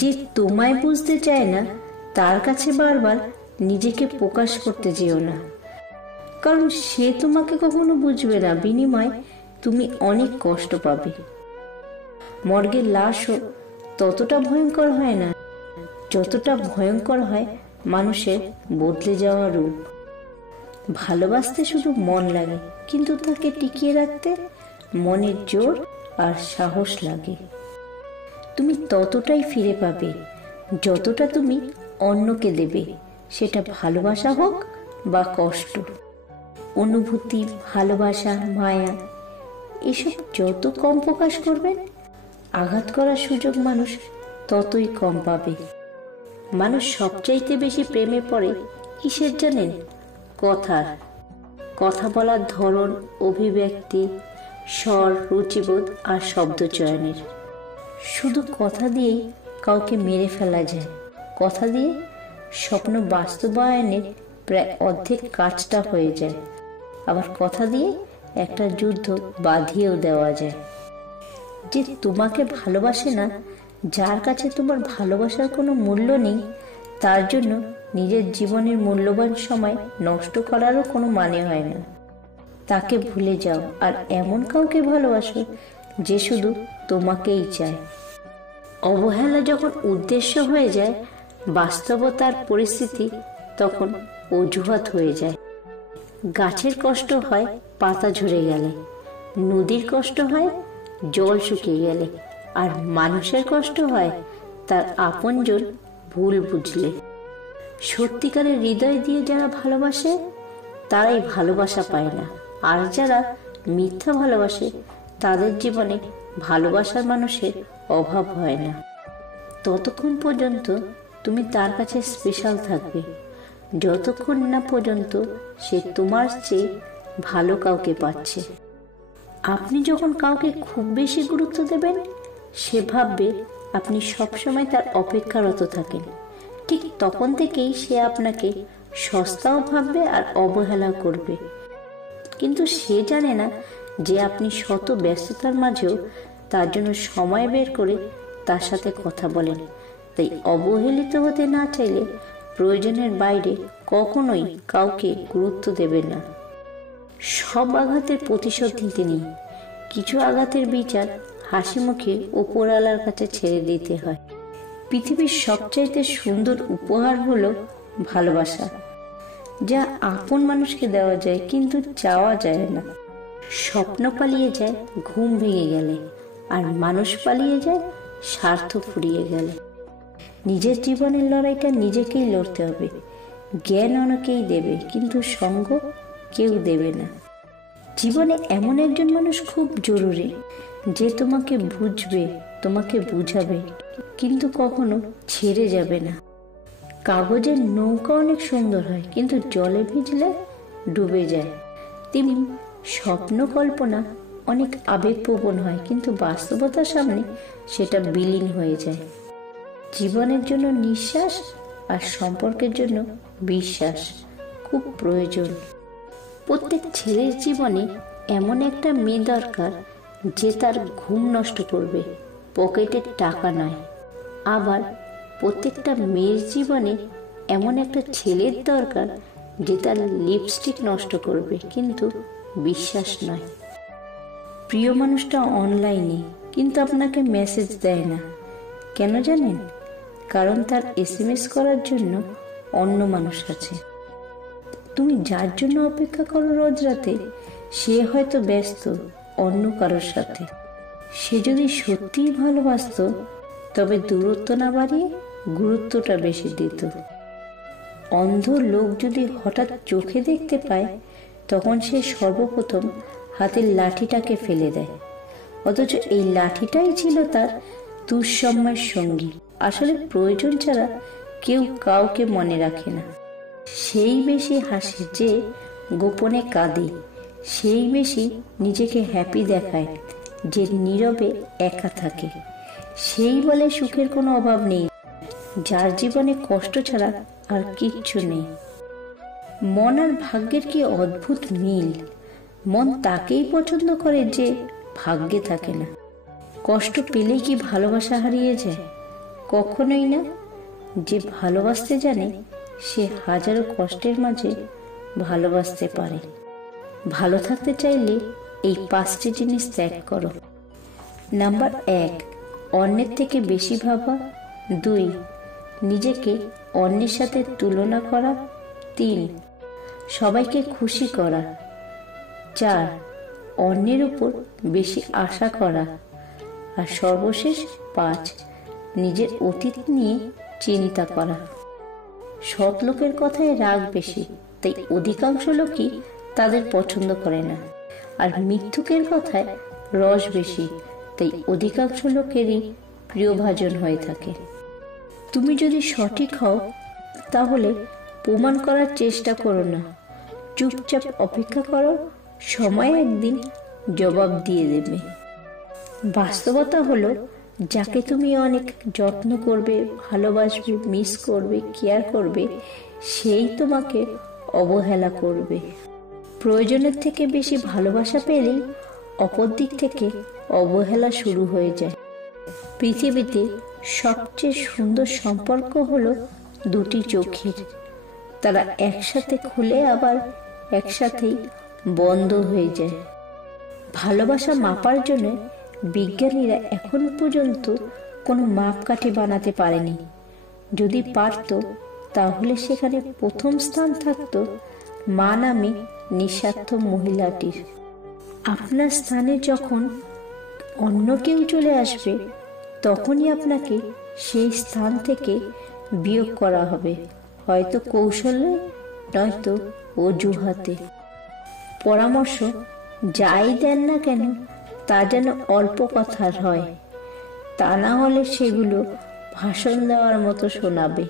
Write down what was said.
যে তোমায় বুঝতে চায় না তার কাছে বারবার নিজেকে প্রকাশ করতে যেও না, কারণ সে তোমাকে কখনো বুঝবে না। বিনিময়ে তুমি অনেক কষ্ট পাবে। মর্গের লাশও ততটা ভয়ঙ্কর হয় না যতটা ভয়ঙ্কর হয় মানুষের বদলে যাওয়া রূপ। ভালোবাসতে শুধু মন লাগে, কিন্তু তাকে টিকিয়ে রাখতে মনের জোর আর সাহস লাগে। তুমি ততটাই ফিরে পাবে যতটা তুমি অন্যকে দেবে, সেটা ভালোবাসা হোক বা কষ্ট। অনুভূতি, ভালোবাসা, মায়া এসব যত কম প্রকাশ করবেন, আঘাত করার সুযোগ মানুষ ততই কম পাবে। মানুষ সবচাইতে বেশি প্রেমে পড়ে কিসের জানেন? কথা বলার ধরন, অভিব্যক্তি, স্বর, রুচিবোধ আর শব্দ চয়নের। শুধু কথা দিয়েই কাউকে মেরে ফেলা যায়। কথা দিয়ে স্বপ্ন বাস্তবায়নের প্রায় অর্ধেক কাজটা হয়ে যায়। আবার কথা দিয়ে একটা যুদ্ধ বাঁধিয়েও দেওয়া যায়। যে তোমাকে ভালোবাসে না, যার কাছে তোমার ভালোবাসার কোনো মূল্য নেই, তার জন্য নিজের জীবনের মূল্যবান সময় নষ্ট করারও কোনো মানে হয় না। তাকে ভুলে যাও আর এমন কাউকে ভালোবাসো যে শুধু তোমাকেই চায়। অবহেলা যখন উদ্দেশ্য হয়ে যায়, বাস্তবতার পরিস্থিতি তখন অজুহাত হয়ে যায়। গাছের কষ্ট হয় পাতা ঝরে গেলে, নদীর কষ্ট হয় জল শুকিয়ে গেলে, আর মানুষের কষ্ট হয় তার আপনজন ভুল বুঝলে। সত্যিকারের হৃদয় দিয়ে যারা ভালোবাসে তারাই ভালোবাসা পায় না, আর যারা মিথ্যা ভালোবাসে তাদের জীবনে ভালোবাসার মানুষের অভাব হয় না। ততক্ষণ পর্যন্ত তুমি তার কাছে স্পেশাল থাকবে, যতক্ষণ না পর্যন্ত সে তোমার চেয়ে ভালো কাউকে পাচ্ছে। আপনি যখন কাউকে খুব বেশি গুরুত্ব দেবেন, সে ভাববে আপনি সবসময় তার অপেক্ষারত থাকেন। ঠিক তখন থেকেই সে আপনাকে সস্তাও ভাববে আর অবহেলা করবে। কিন্তু সে জানে না যে আপনি শত ব্যস্ততার মাঝেও তার জন্য সময় বের করে তার সাথে কথা বলেন। তাই অবহেলিত হতে না চাইলে প্রয়োজনের বাইরে কখনোই কাউকে গুরুত্ব দেবেন না। সব আঘাতের প্রতিশোধ নিতে নেই। কিছু আঘাতের বিচার হাসি মুখে উপরওয়ালার কাছে ছেড়ে দিতে হয়। পৃথিবীর সবচাইতে সুন্দর উপহার হলো ভালোবাসা, যা আপন মানুষকে দেওয়া যায় কিন্তু চাওয়া যায় না। স্বপ্ন পালিয়ে যায় ঘুম ভেঙে গেলে, আর মানুষ পালিয়ে যায় স্বার্থ ফুরিয়ে গেলে। নিজের জীবনের লড়াইটা নিজেকেই লড়তে হবে। জ্ঞান অনেকেই দেবে, কিন্তু সঙ্গ কেউ দেবে না। জীবনে এমন একজন মানুষ খুব জরুরি, যে তোমাকে বুঝবে, তোমাকে বুঝাবে, কিন্তু কখনো ছেড়ে যাবে না। কাগজের নৌকা অনেক সুন্দর হয়, কিন্তু জলে ভিজলে ডুবে যায়। তেমনি স্বপ্ন কল্পনা অনেক আবেগপ্রবণ হয়, কিন্তু বাস্তবতার সামনে সেটা বিলীন হয়ে যায়। জীবনের জন্য নিঃশ্বাস আর সম্পর্কের জন্য বিশ্বাস খুব প্রয়োজন। প্রত্যেক ছেলের জীবনে এমন একটা মেয়ে দরকার যে তার ঘুম নষ্ট করবে, পকেটের টাকা নয়। আবার প্রত্যেকটা মেয়ের জীবনে এমন একটা ছেলের দরকার যে তার লিপস্টিক নষ্ট করবে, কিন্তু বিশ্বাস নয়। প্রিয় মানুষটা অনলাইনে, কিন্তু আপনাকে মেসেজ দেয় না। কেন জানেন? কারণ তার SMS করার জন্য অন্য মানুষ আছে। তুমি যার জন্য অপেক্ষা করো রোজ রাতে, সে হয়তো ব্যস্ত অন্য কারোর সাথে। সে যদি সত্যিই ভালোবাসতো, তবে দূরত্ব না বাড়িয়ে গুরুত্বটা বেশি দিত। অন্ধ লোক যদি হঠাৎ চোখে দেখতে পায়, তখন সে সর্বপ্রথম হাতের লাঠিটাকে ফেলে দেয়, অথচ এই লাঠিটাই ছিল তার দুঃসময়ের সঙ্গী। আসলে প্রয়োজন ছাড়া কেউ কাউকে মনে রাখে না। সেই বেশি হাসে যে গোপনে কাঁদে, সেই বেশি নিজেকে হ্যাপি দেখায় যে নীরবে একা থাকে। সেই বলে সুখের কোনো অভাব নেই, যার জীবনে কষ্ট ছাড়া আর কিচ্ছু নেই। মন আর ভাগ্যের কি অদ্ভুত মিল। মন তাকেই পছন্দ করে যে ভাগ্যে থাকে না। কষ্ট পেলেই কি ভালোবাসা হারিয়ে যায়? কখনোই না। যে ভালোবাসতে জানে সে হাজারো কষ্টের মাঝে ভালোবাসতে পারে। ভালো থাকতে চাইলে এই 5টি জিনিস ত্যাগ করো। নাম্বার 1, অন্যের থেকে বেশি ভাবা। 2, নিজেকে অন্যের সাথে তুলনা করা। 3, সবাইকে খুশি করা। 4, অন্যের উপর বেশি আশা করা। আর সর্বশেষ 5, নিজের অতীত নিয়ে চিন্তা করা। সৎ লোকের কথায় রাগ বেশি, তাই অধিকাংশ লোকই তাদের পছন্দ করে না। আর মিথ্যুকের কথায় রস বেশি, তাই অধিকাংশ লোকেরই প্রিয়ভাজন হয়ে থাকে। তুমি যদি সঠিক হও তাহলে প্রমাণ করার চেষ্টা করো না, চুপচাপ অপেক্ষা করো, সময় একদিন জবাব দিয়ে দেবে। বাস্তবতা হলো, যাকে তুমি অনেক যত্ন করবে, ভালোবাসবে, মিস করবে, কেয়ার করবে, সেই তোমাকে অবহেলা করবে। প্রয়োজনের থেকে বেশি ভালোবাসা পেলেই অপর দিক থেকে অবহেলা শুরু হয়ে যায়। পৃথিবীতে সবচেয়ে সুন্দর সম্পর্ক হলো 2টি চোখের। তারা একসাথে খুলে আবার একসাথেই বন্ধ হয়ে যায়। ভালোবাসা মাপার জন্য বিজ্ঞানীরা এখন পর্যন্ত কোনো মাপকাঠি বানাতে পারেনি। যদি পারত তাহলে সেখানে প্রথম স্থান থাকত মা নামে নিঃস্বার্থ মহিলাটির। আপনার স্থানে যখন অন্য কেউ চলে আসবে তখনই আপনাকে সেই স্থান থেকে বিয়োগ করা হবে, হয়তো কৌশলে, নয়তো অজুহাতে। পরামর্শ যাই দেন না কেন তা যেন অল্প কথার হয়, তা না হলে সেগুলো ভাষণ দেওয়ার মতো শোনাবে।